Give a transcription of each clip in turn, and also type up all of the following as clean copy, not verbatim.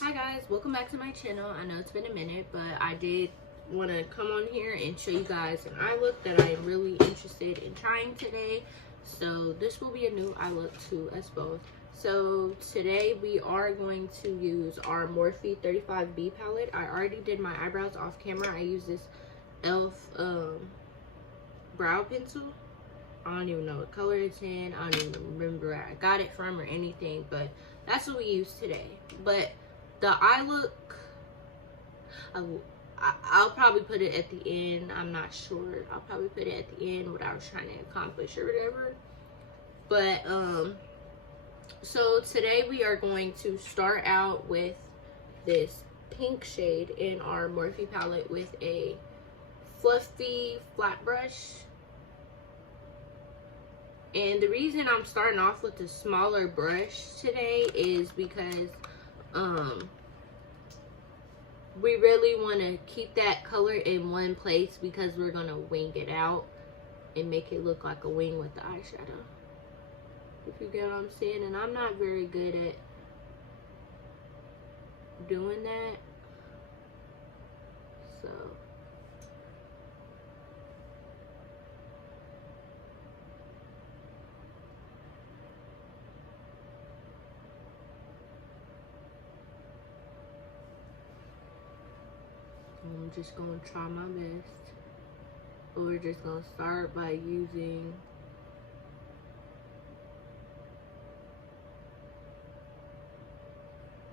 Hi guys, welcome back to my channel. I know it's been a minute, but I did want to come on here and show you guys an eye look that I am really interested in trying today. So this will be a new eye look to us both. So today we are going to use our Morphe 35B palette. I already did my eyebrows off camera. I use this e.l.f. brow pencil. I don't even know what color it's in. I don't even remember where I got it from or anything, but that's what we use today. But the eye look, I'll probably put it at the end. I'm not sure. I'll probably put it at the end, what I was trying to accomplish or whatever. But so today we are going to start out with this pink shade in our Morphe palette with a fluffy flat brush. And the reason I'm starting off with a smaller brush today is because we really want to keep that color in one place because we're going to wing it out and make it look like a wing with the eyeshadow. If you get what I'm saying. And I'm not very good at doing that. So I'm just going to try my best. But we're just going to start by using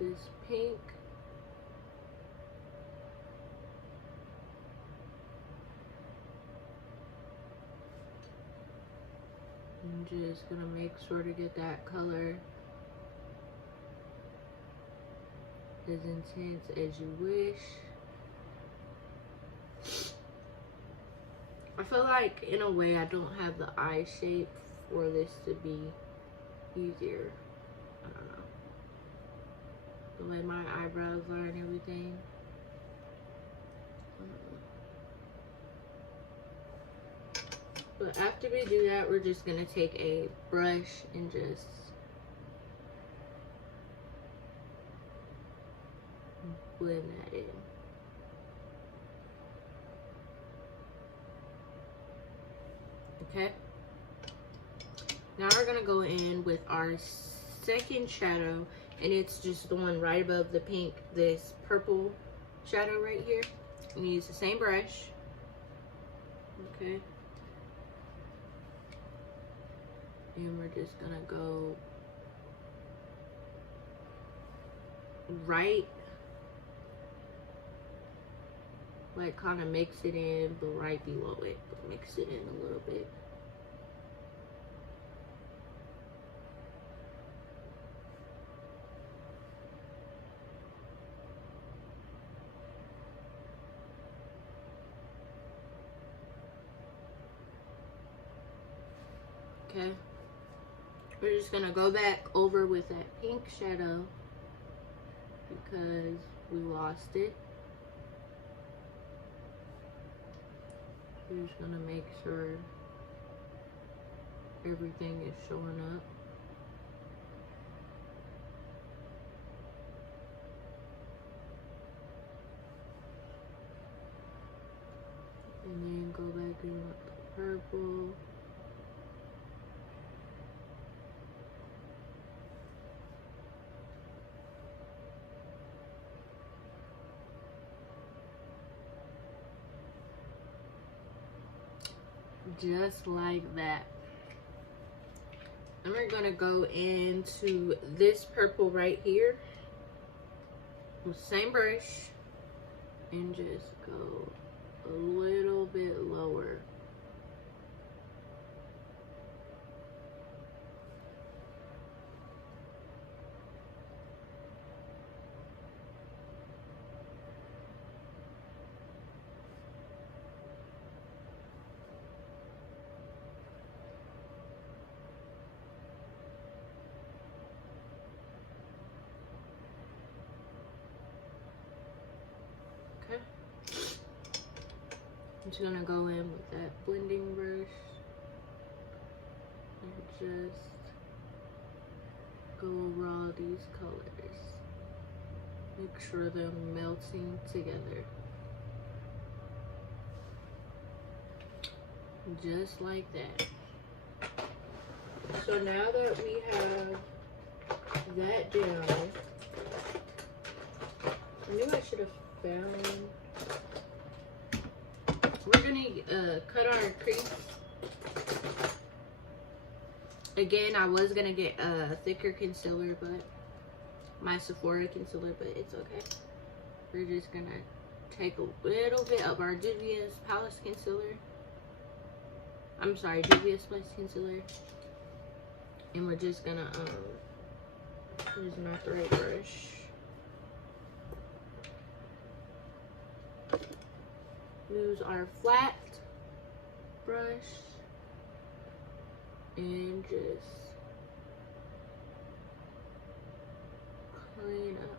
this pink. I'm just going to make sure to get that color as intense as you wish. I feel like in a way I don't have the eye shape for this to be easier. I don't know. The way my eyebrows are and everything. But after we do that, we're just gonna take a brush and just blend that in. Okay, now we're gonna go in with our second shadow, and it's just the one right above the pink, this purple shadow right here. And use the same brush. Okay, and we're just gonna go right, like kind of mix it in, but right below it, but mix it in a little bit. Okay, we're just gonna go back over with that pink shadow because we lost it. We're just gonna make sure everything is showing up. And then go back in with the purple. Just like that. And we're gonna go into this purple right here with the same brush and just go a little bit lower. Okay. I'm just gonna go in with that blending brush and just go over all these colors. Make sure they're melting together. Just like that. So now that we have that down, I knew I should have found. We're gonna cut our crease. Again, I was gonna get a thicker concealer, but my Sephora concealer, but it's okay. We're just gonna take a little bit of our Juvias Palace concealer. I'm sorry, Juvias Place concealer. And we're just gonna, this is not the right brush. Use our flat brush and just clean up.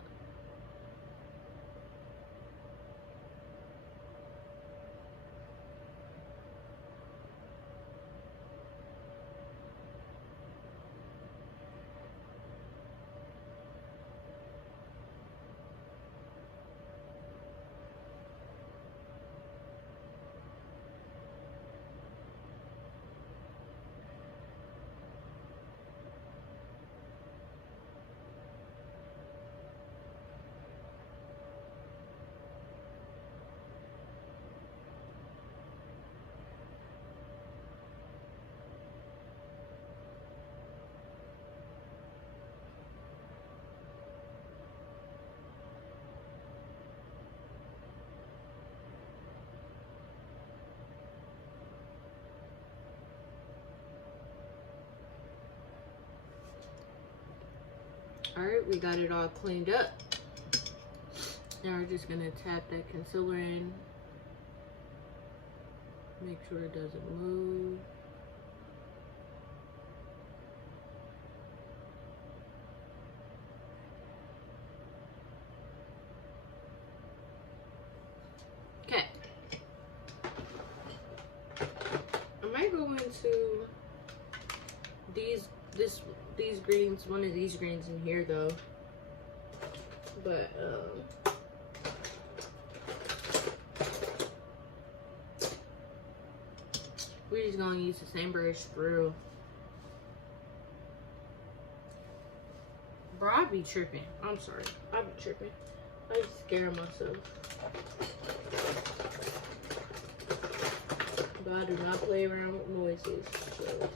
Alright, we got it all cleaned up. Now we're just gonna tap that concealer in. Make sure it doesn't move. Okay. I might go into these greens, one of these greens in here though. But we're just gonna use the same brush through. Bro, I be tripping. I'm sorry. I be tripping. I just scare myself. But I do not play around with noises. So.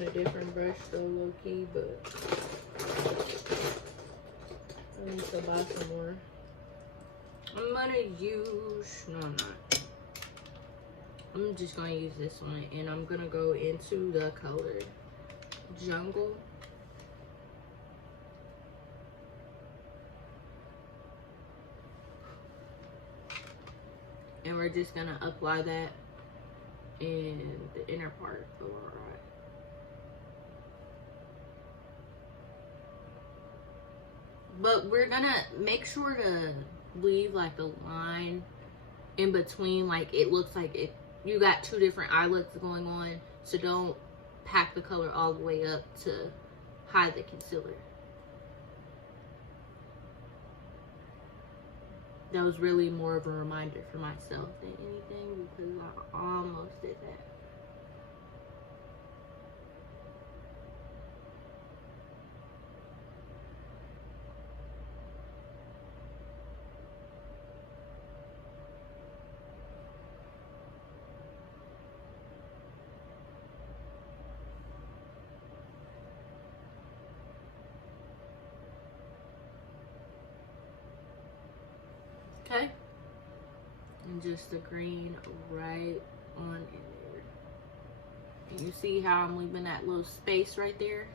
A different brush though, low key, but I need to buy some more. I'm gonna use, no I'm not. I'm just gonna use this one and I'm gonna go into the color Jungle. And we're just gonna apply that in the inner part of our eye. But we're gonna make sure to leave like the line in between, like it looks like it you got two different eye looks going on, so don't pack the color all the way up to hide the concealer. That was really more of a reminder for myself than anything, because I almost did that. Okay, and just the green right on in there. And you see how I'm leaving that little space right there?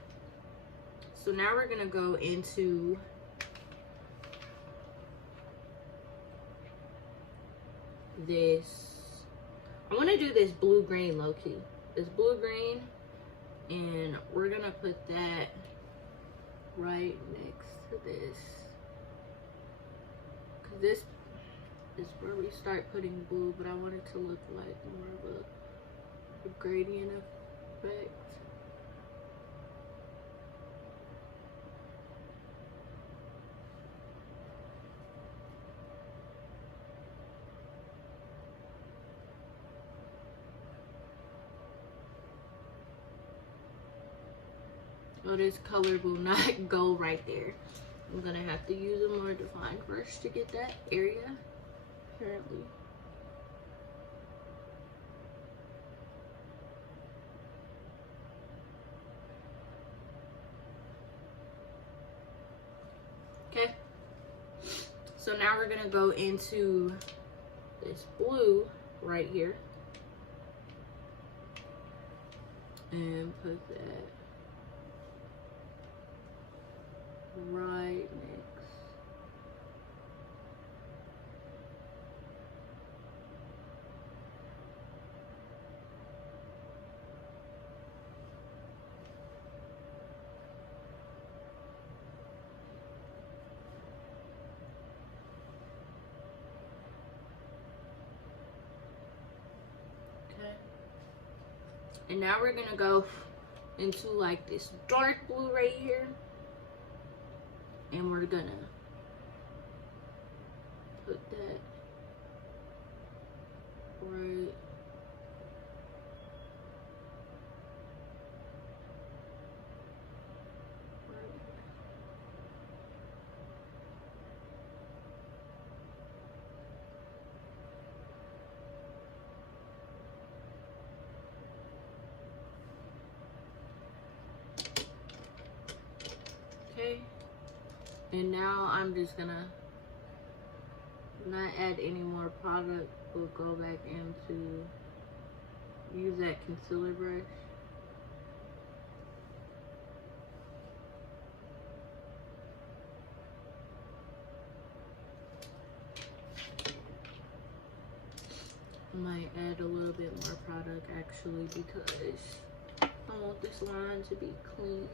So now we're gonna go into this. I want to do this blue-green low-key. This blue-green, and we're gonna put that right next to this. Cause this is where we start putting blue, but I want it to look like more of a gradient perfect. So this color will not go right there. I'm gonna have to use a more defined brush to get that area, apparently. Okay, so now we're gonna go into this blue right here and put that right next. Okay. And now we're gonna go into like this dark blue right here. And we're gonna put that right okay. And now I'm just gonna not add any more product, but go back into use that concealer brush. I might add a little bit more product actually because I want this line to be clean.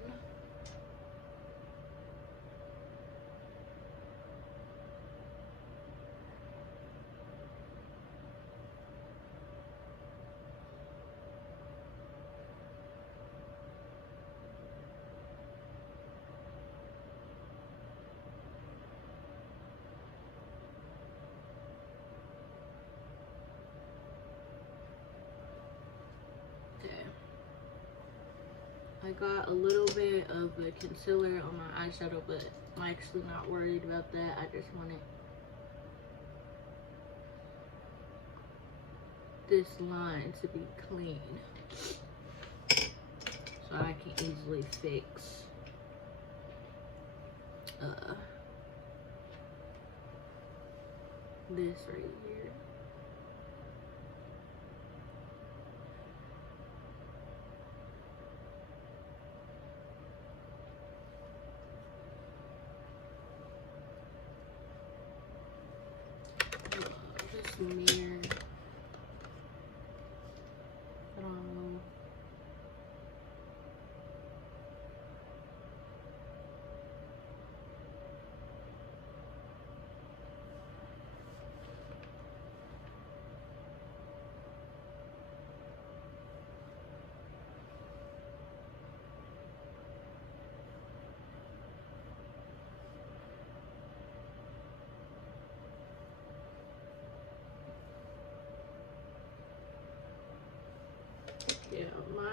I got a little bit of the concealer on my eyeshadow, but I'm actually not worried about that. I just wanted this line to be clean so I can easily fix this right here. Mirror. I don't know. Yeah, my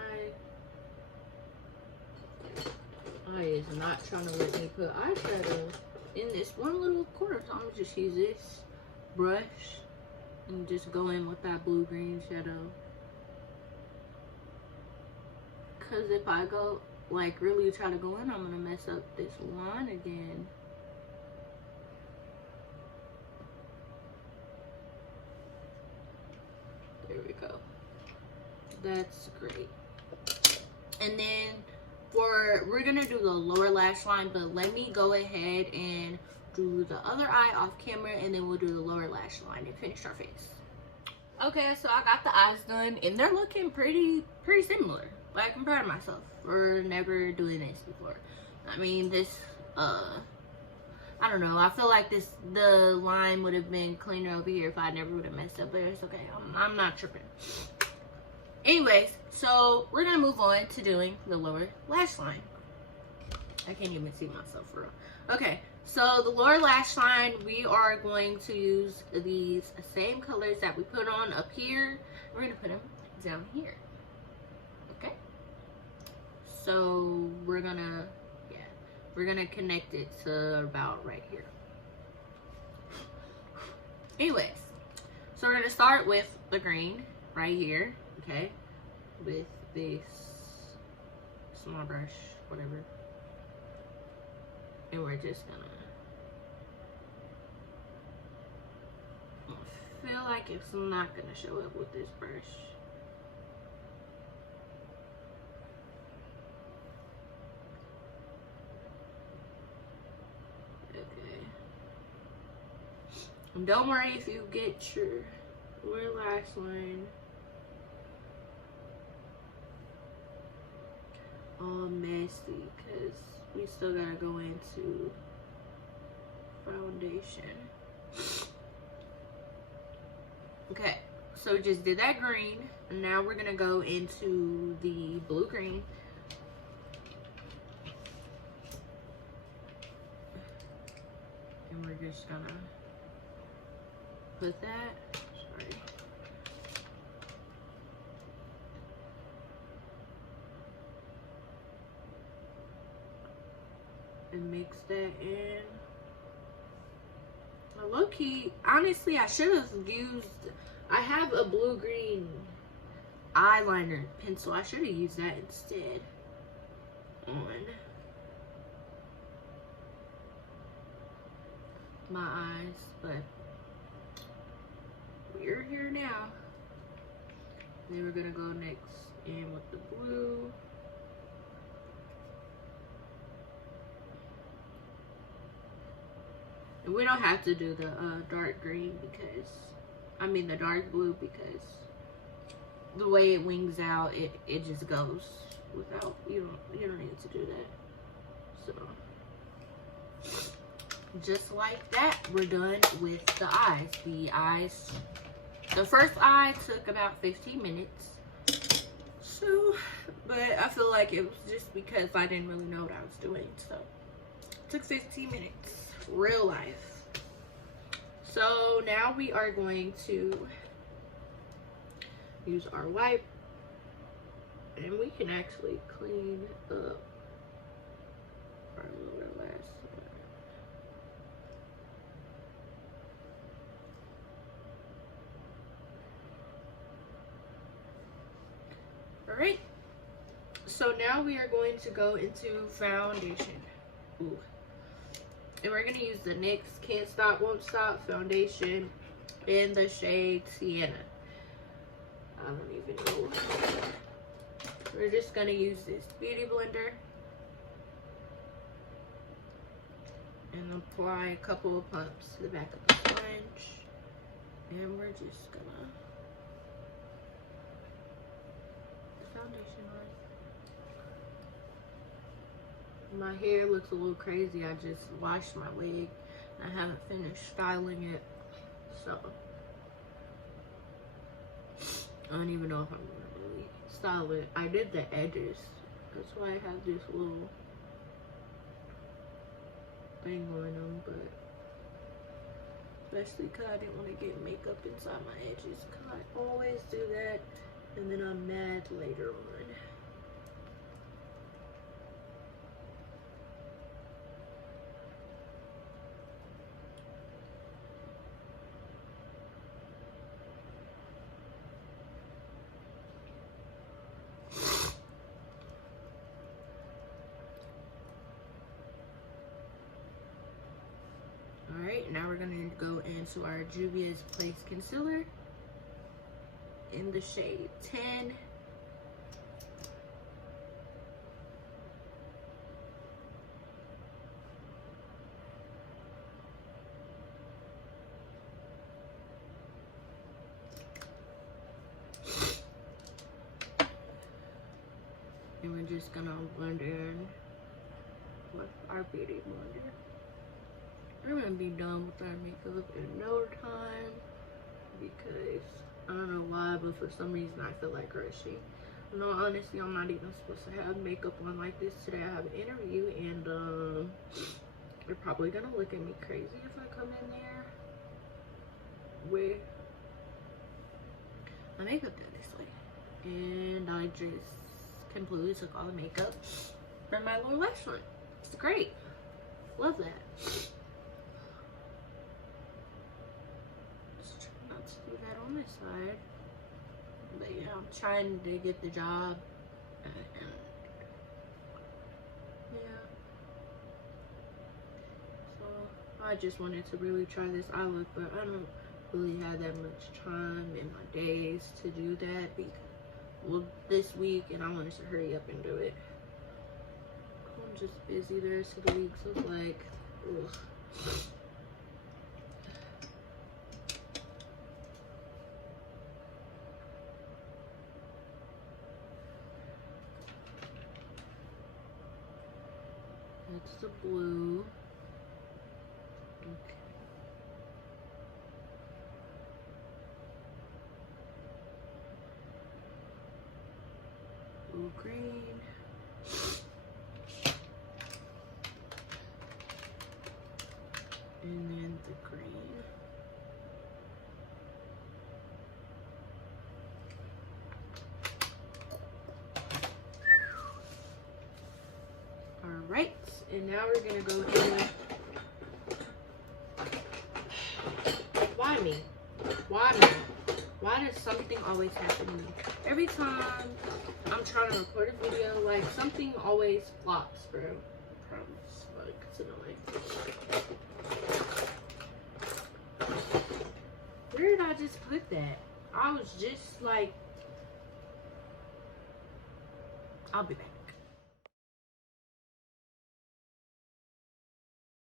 eye is not trying to let me put eyeshadow in this one little corner, so I'm gonna just use this brush and just go in with that blue green shadow. Cause if I go like really try to go in, I'm gonna mess up this line again. There we go. That's great. And then we're gonna do the lower lash line, but let me go ahead and do the other eye off camera, and then we'll do the lower lash line and finish our face. Okay, so I got the eyes done, and they're looking pretty similar. Like, I'm proud of myself for never doing this before. I mean, this I don't know, I feel like the line would have been cleaner over here if I never would have messed up, but it's okay. I'm not tripping. Anyways, so we're gonna move on to doing the lower lash line. I can't even see myself for real. Okay, so the lower lash line, we are going to use these same colors that we put on up here. We're gonna put them down here. Okay, so we're gonna connect it to about right here. Anyways, so we're gonna start with the green right here, okay, with this small brush, whatever, and we're just gonna, I feel like it's not gonna show up with this brush. And don't worry if you get your lower lash line all messy, because we still gotta go into foundation. Okay, so we just did that green, and now we're gonna go into the blue green. And we're just gonna put that, sorry. And mix that in. Low key, honestly, I should have used, I have a blue-green eyeliner pencil. I should have used that instead on my eyes, but we're here now. Then we're gonna go next in with the blue. And we don't have to do the dark green because, I mean the dark blue, because the way it wings out, it just goes without, you don't need to do that. So just like that, we're done with the eyes. The first eye took about 15 minutes. So, but I feel like it was just because I didn't really know what I was doing. So, it took 15 minutes. Real life. So, now we are going to use our wipe. And we can actually clean up our lower lash line. Alright, so now we are going to go into foundation. Ooh. And we're going to use the NYX Can't Stop, Won't Stop foundation in the shade Sienna. I don't even know. We're just going to use this beauty blender and apply a couple of pumps to the back of the sponge. And we're just going to foundation on. My hair looks a little crazy. I just washed my wig. I haven't finished styling it, so I don't even know if I'm gonna really style it. I did the edges. That's why I have this little thing on them, but especially because I didn't want to get makeup inside my edges, because I always do that and then I'm mad later on. Alright, now we're going to go into our Juvias Place Concealer in the shade 10. And we're just going to blend in with our beauty blender. We're gonna be done with our makeup in no time because I don't know why, but for some reason I feel like rushing. No, honestly, I'm not even supposed to have makeup on like this today. I have an interview, and they're probably gonna look at me crazy if I come in there with my makeup done this way. And I just completely took all the makeup from my lower lash line. It's great. Love that. Just try not to do that on this side. But yeah, I'm trying to get the job. And yeah. So I just wanted to really try this eye look, but I don't really have that much time in my days to do that because, well, this week, and I wanted to hurry up and do it. I'm just busy the rest of the week, so it's like, ugh. That's the blue. Okay. Blue, green. And then the green. All right, and now we're gonna go in. Why me? Why me? Why does something always happen to me? Every time I'm trying to record a video, like something always flops, bro. I promise. Like, it's annoying. Where did I just put that? I was just like, I'll be back.